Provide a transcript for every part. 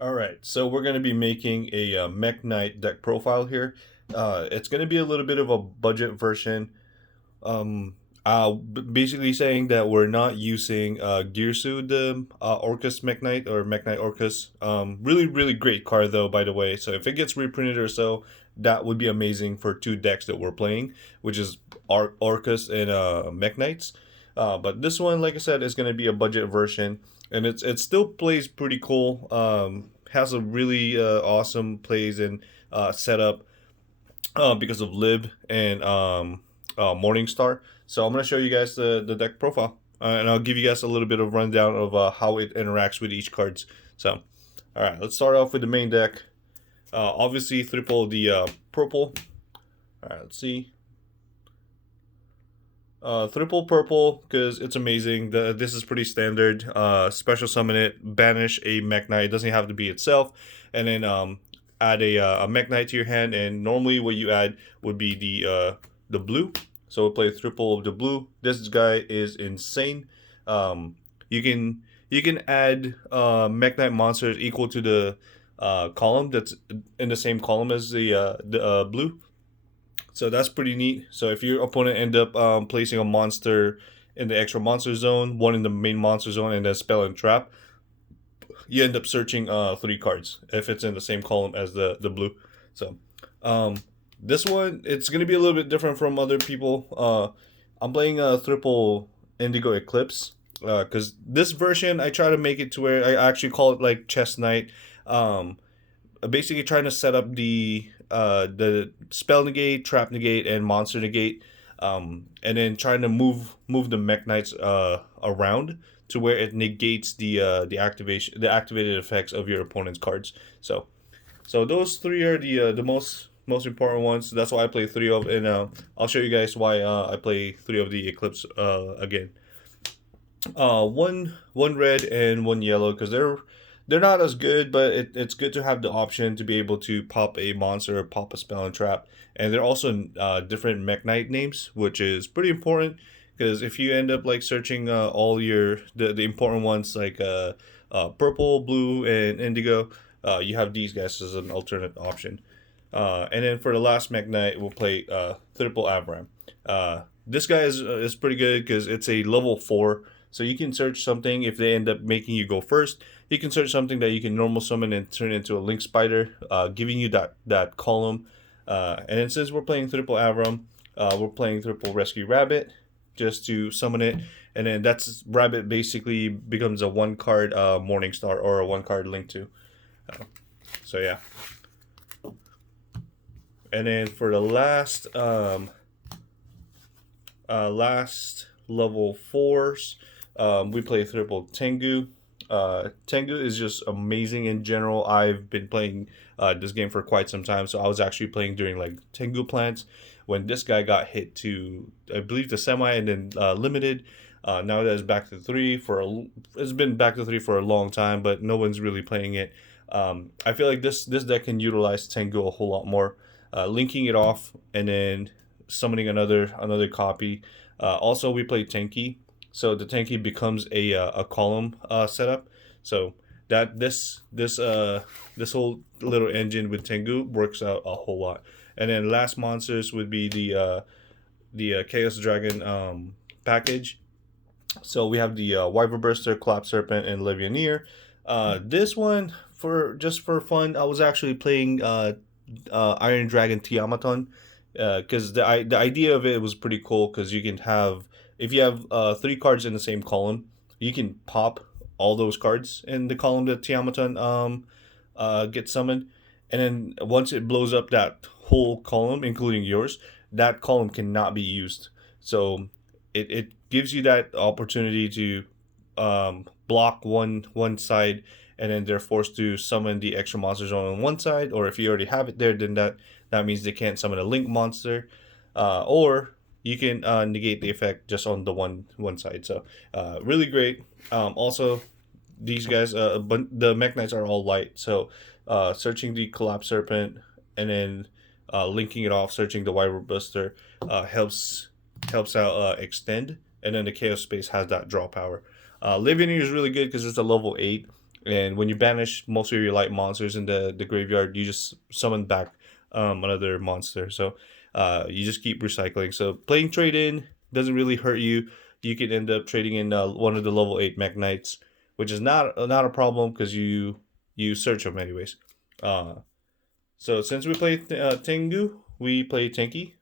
All right, so we're going to be making a Mekk-Knight deck profile here. It's going to be a little bit of a budget version. Um, Basically saying that we're not using Gearsu, the Orcus Mekk-Knight or Mekk-Knight Orcus. Really, really great card though, by the way. So if it gets reprinted or so, that would be amazing for two decks that we're playing, which is Orcus and Mekk-Knights. But this one, like I said, is going to be a budget version, and it still plays pretty cool. Has a really awesome plays and setup because of Lib and Morningstar. So I'm gonna show you guys the deck profile, and I'll give you guys a little bit of rundown of how it interacts with each cards. So, all right, let's start off with the main deck. Obviously, triple the purple. All right, let's see. Triple purple because it's amazing. This is pretty standard. Special summon it, banish a Mekk-Knight. It doesn't have to be itself, and then add a Mekk-Knight to your hand. And normally, what you add would be the blue. So we'll play triple of the blue. This guy is insane. Um, you can add Mekk-Knight monsters equal to the column that's in the same column as the blue, so that's pretty neat. So if your opponent end up placing a monster in the extra monster zone, one in the main monster zone, and then spell and trap, you end up searching three cards if it's in the same column as the blue. So um, this one, it's gonna be a little bit different from other people. I'm playing a triple Indigo Eclipse because this version I try to make it to where I actually call it like Chess Knight. Um, Basically trying to set up the spell negate, trap negate, and monster negate, and then trying to move the Mekk-Knights around to where it negates the activated effects of your opponent's cards. So those three are the most important ones. That's why I play three of, and I'll show you guys why I play three of the Eclipse again. One red and one yellow because they're not as good, but it's good to have the option to be able to pop a monster or pop a spell and trap. And they're also different Mekk-Knight names, which is pretty important because if you end up like searching all the important ones like purple, blue, and indigo, you have these guys as an alternate option. And then for the last Mekk-Knight, we'll play triple Avram. This guy is pretty good because it's a level 4, so you can search something if they end up making you go first. You can search something that you can normal summon and turn into a link spider, giving you that column. And then since we're playing triple Avram, we're playing triple rescue rabbit just to summon it, and then that's rabbit basically becomes a one card Morningstar or a one card link to. So yeah. And then for the last level 4s, we play triple Tengu. Tengu is just amazing in general. I've been playing this game for quite some time, so I was actually playing during like Tengu plants when this guy got hit to, I believe, the semi and then limited. Now that it's back to three it's been back to three for a long time, but no one's really playing it. I feel like this deck can utilize Tengu a whole lot more, linking it off and then summoning another copy. Also, we play Tenki, so the Tenki becomes a column setup. So that this whole little engine with Tengu works out a whole lot. And then last monsters would be the Chaos Dragon package. So we have the Wyvern Burster, Clap Serpent, and Levianeer. This one, for fun, I was actually playing Iron Dragon Tiamaton because the idea of it was pretty cool because you can have, if you have three cards in the same column, you can pop all those cards in the column that Tiamaton gets summoned, and then once it blows up that whole column, including yours, that column cannot be used. So it gives you that opportunity to block one side, and then they're forced to summon the extra monster zone on one side. Or if you already have it there, then that means they can't summon a link monster, or you can negate the effect just on the one side. So really great. Also, these guys, but the Mekk-Knights are all light. So searching the Collapse Serpent and then linking it off, searching the Wyvern Buster helps out extend, and then the Chaos Space has that draw power. Livianeer is really good because it's a level 8. And when you banish most of your light monsters in the graveyard, you just summon back another monster. So you just keep recycling. So playing trade in doesn't really hurt you. You can end up trading in one of the level 8 Mekk-Knights, which is not a problem because you search them anyways. Uh, so since we play Tengu, we play Tenki.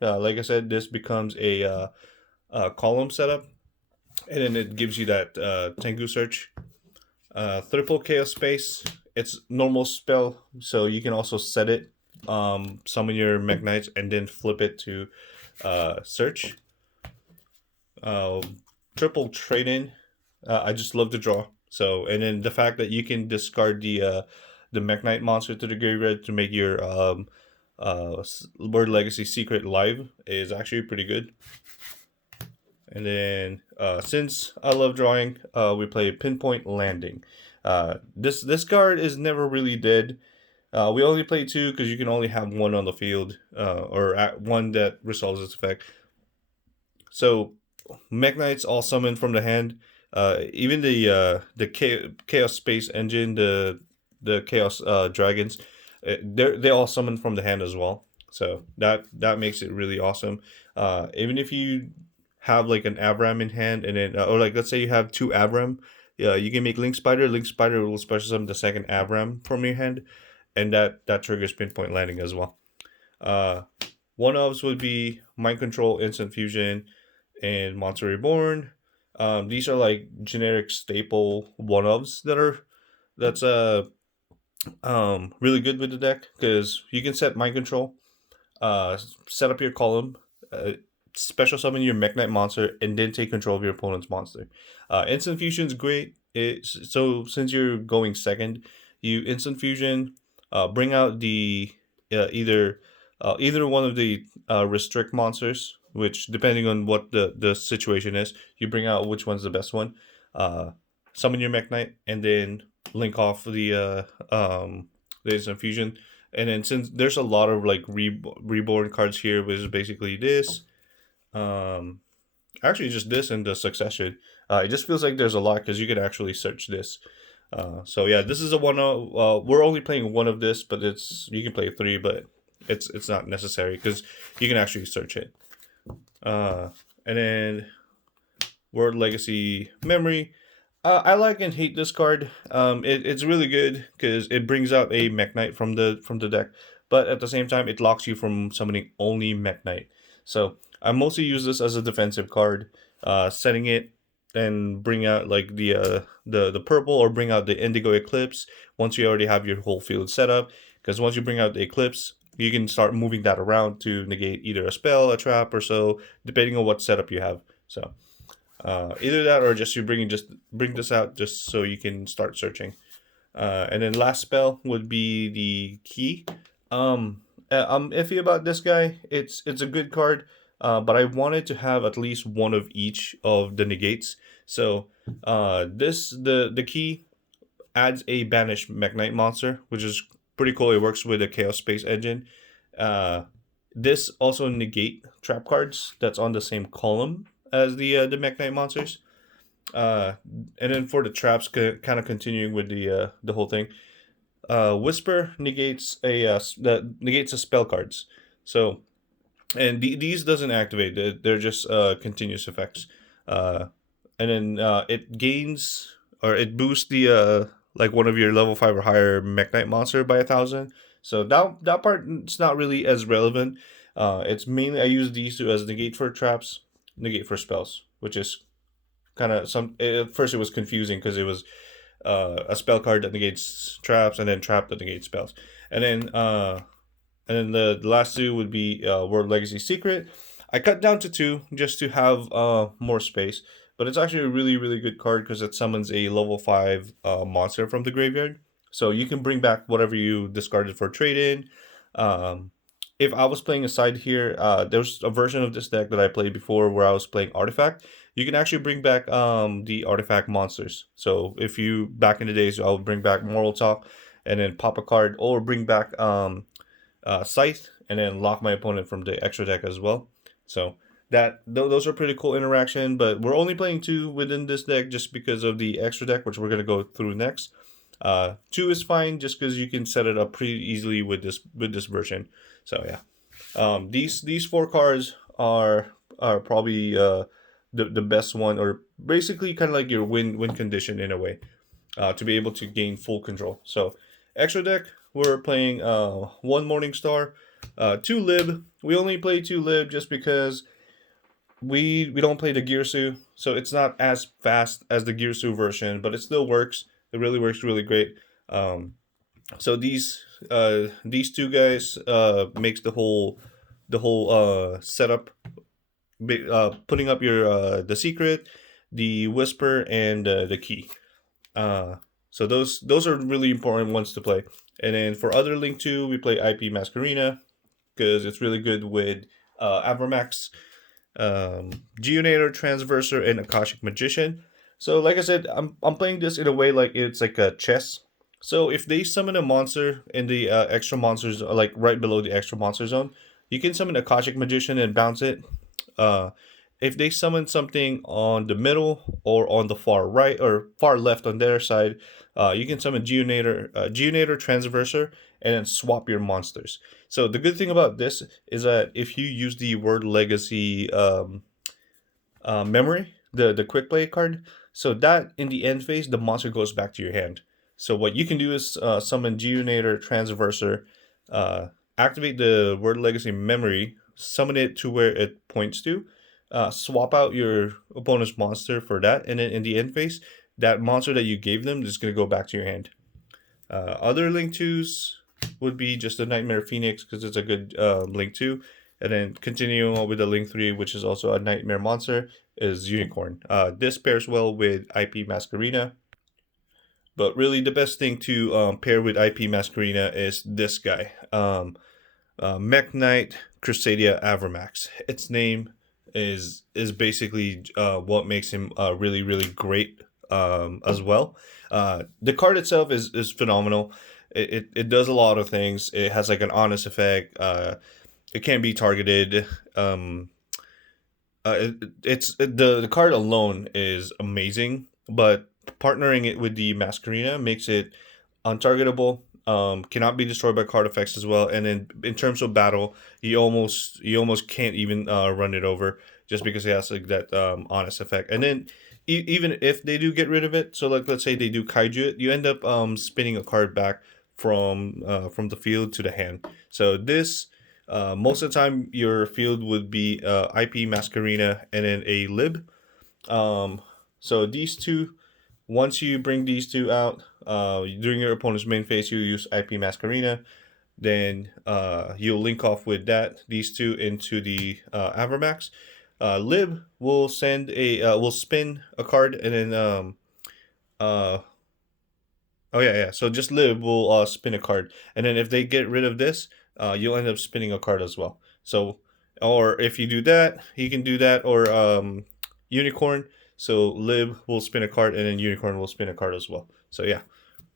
Like I said, this becomes a column setup, and then it gives you that Tengu search. Triple Chaos Space. It's normal spell, so you can also set it, summon your Mekk-Knights, and then flip it to search. Uh, Triple Trade In. I just love to draw. So, and then the fact that you can discard the Mekk-Knight monster to the graveyard to make your Word Legacy Secret live is actually pretty good. And then since I love drawing, we play Pinpoint Landing. This card is never really dead. We only play two because you can only have one on the field, or one that resolves its effect. So Mekk-Knights all summon from the hand. Even the Chaos Space Engine, the Chaos Dragons, they all summon from the hand as well. So that makes it really awesome. Even if you have like an Avram in hand, and then or like let's say you have two Avram, you can make Link Spider. Link Spider will special summon the second Avram from your hand, and that triggers Pinpoint Landing as well. Uh, One ofs would be Mind Control, Instant Fusion, and Monster Reborn. These are like generic staple one ofs that's really good with the deck because you can set Mind Control, set up your column, special summon your Mekk-Knight monster, and then take control of your opponent's monster. Instant Fusion is great. So since you're going second, you Instant Fusion, bring out the either one of the restrict monsters, which depending on what the situation is, you bring out which one's the best one. Uh, Summon your Mekk-Knight, and then link off the Instant Fusion. And then since there's a lot of like reborn cards here, which is basically this, um, actually just this and the Succession. It just feels like there's a lot because you can actually search this. So yeah, this is a one. We're only playing one of this, but you can play three, but it's not necessary because you can actually search it. And then World Legacy Memory. I like and hate this card. It's really good because it brings out a Mekk-Knight from the deck, but at the same time it locks you from summoning only Mekk-Knight. So I mostly use this as a defensive card, setting it and bring out like the purple, or bring out the Indigo Eclipse once you already have your whole field set up. Because once you bring out the Eclipse, you can start moving that around to negate either a spell, a trap, or so, depending on what setup you have. So either that, or just bring this out just so you can start searching. And then last spell would be the Key. I'm iffy about this guy. It's a good card, but I wanted to have at least one of each of the negates. So the Key adds a banished Mekk-Knight monster, which is pretty cool. It works with the Chaos Space Engine. This also negate trap cards that's on the same column as the Mekk-Knight monsters. And then for the traps, kind of continuing with the whole thing. Whisper negates that negates the spell cards. So, and these doesn't activate. They're just continuous effects. And then it gains, or it boosts the like one of your level 5 or higher Mekk-Knight monster by 1,000. So that part it's not really as relevant. It's mainly I use these two as negate for traps, negate for spells, which is kind of some. At first, it was confusing because it was a spell card that negates traps, and then trap that negates spells, and then the last two would be World Legacy Secret. I cut down to two just to have more space, but it's actually a really good card because it summons a level 5 monster from the graveyard. So you can bring back whatever you discarded for trade in. If I was playing a side here, there's a version of this deck that I played before where I was playing Artifact. You can actually bring back the Artifact monsters. So if you, back in the days, I would bring back Moral Talk and then pop a card, or bring back Scythe and then lock my opponent from the extra deck as well. So those are pretty cool interaction, but we're only playing two within this deck just because of the extra deck, which we're going to go through next. Two is fine just because you can set it up pretty easily with this version. So yeah, these four cards are probably the best one, or basically kind of like your win condition in a way, to be able to gain full control. So extra deck, we're playing one Morning Star, two Lib. We only play two Lib just because we don't play the Gearsu, so it's not as fast as the Gearsu version, but it still works. It really works really great. Um, so these two guys makes the whole setup, putting up your the secret, the whisper, and the key. Uh, so those are really important ones to play. And then for other Link 2, we play IP Masquerena because it's really good with Avramax, Geonator, Transverser, and Akashic Magician. So like I said, I'm playing this in a way like it's like a chess. So if they summon a monster in the extra monsters, like right below the extra monster zone, you can summon Akashic Magician and bounce it. Uh, if they summon something on the middle or on the far right or far left on their side, you can summon Geonator, Transverser, and then swap your monsters. So the good thing about this is that if you use the Word Legacy memory, the quick play card, so that in the end phase, the monster goes back to your hand. So what you can do is summon Geonator, Transverser, uh, activate the Word Legacy memory, summon it to where it points to, swap out your opponent's monster for that, and then in the end phase, that monster that you gave them is going to go back to your hand. Other Link 2s would be just the Nightmare Phoenix because it's a good Link 2. And then continuing on with the Link 3, which is also a Nightmare monster, is Unicorn. This pairs well with IP Masquerena. But really, the best thing to pair with IP Masquerena is this guy, Mekk-Knight Crusadia Avramax. Its name is basically what makes him really great as well. The card itself is phenomenal. It does a lot of things. It has like an honest effect. It can be targeted. The card alone is amazing, but partnering it with the Masquerena makes it untargetable. Cannot be destroyed by card effects as well. And then in terms of battle, you almost can't even run it over just because it has like that honest effect. And then even if they do get rid of it, so like let's say they do kaiju it, you end up spinning a card back from the field to the hand. So this most of the time your field would be IP Masquerena and then a Lib. So these two, once you bring these two out, during your opponent's main phase, you use IP Masquerena. Then you'll link off with these two into the Avramax. Lib will will spin a card and then uh oh yeah. So just Lib will spin a card, and then if they get rid of this, you'll end up spinning a card as well. So, or if you do that, you can do that, or Unicorn. So Lib will spin a card, and then Unicorn will spin a card as well. So yeah,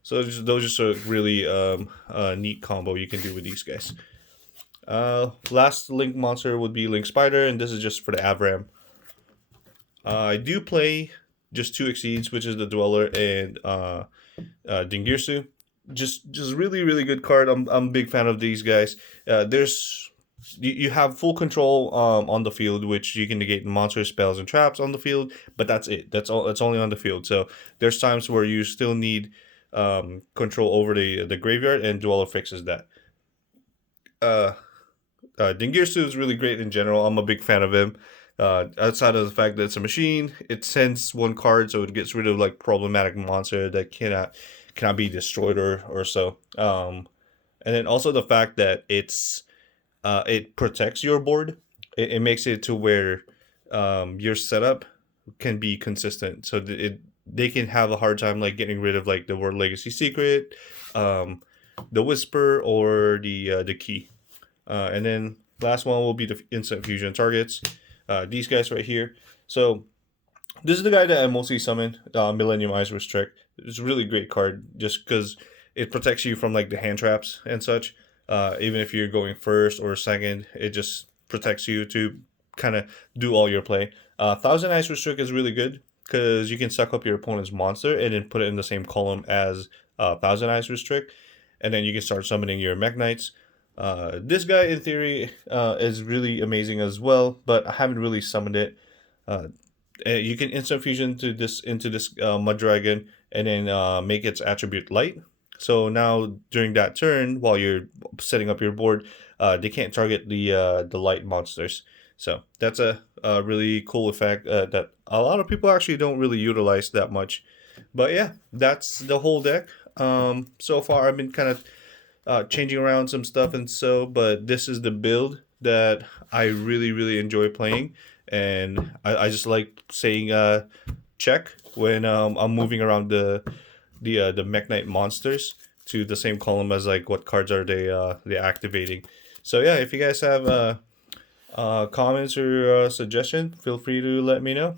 so those are just a really neat combo you can do with these guys. Last Link monster would be Link Spider, and this is just for the Avram. I do play just two Exceeds, which is the Dweller and Dingirsu. Just really good card. I'm a big fan of these guys. There's you have full control on the field, which you can negate monster spells and traps on the field, but that's it. That's all. It's only on the field. So there's times where you still need control over the graveyard, and Dweller fixes that. Uh, Dingirsu is really great in general. I'm a big fan of him. Outside of the fact that it's a machine, it sends one card, so it gets rid of like problematic monster that cannot be destroyed or so. And then also the fact that it protects your board. It makes it to where your setup can be consistent, so they can have a hard time like getting rid of like the Word Legacy Secret, the Whisper, or the Key. And then last one will be the instant fusion targets. These guys right here. So this is the guy that I mostly summon. Millennium Eyes Restrict. It's a really great card just because it protects you from like the hand traps and such. Even if you're going first or second, it just protects you to kind of do all your play. Thousand Eyes Restrict is really good because you can suck up your opponent's monster and then put it in the same column as Thousand Eyes restrict, and then you can start summoning your Mekk-Knights. This guy in theory is really amazing as well, but I haven't really summoned it. You can instant fusion into this Mud Dragon, and then make its attribute light. So now during that turn, while you're setting up your board, they can't target the light monsters. So that's a really cool effect that a lot of people actually don't really utilize that much. But yeah, that's the whole deck. So far I've been kind of changing around some stuff, and so, but this is the build that I really enjoy playing, and I just like saying check when I'm moving around the Mekk-Knight monsters to the same column as like what cards are they activating. So yeah, if you guys have comments or suggestion, feel free to let me know.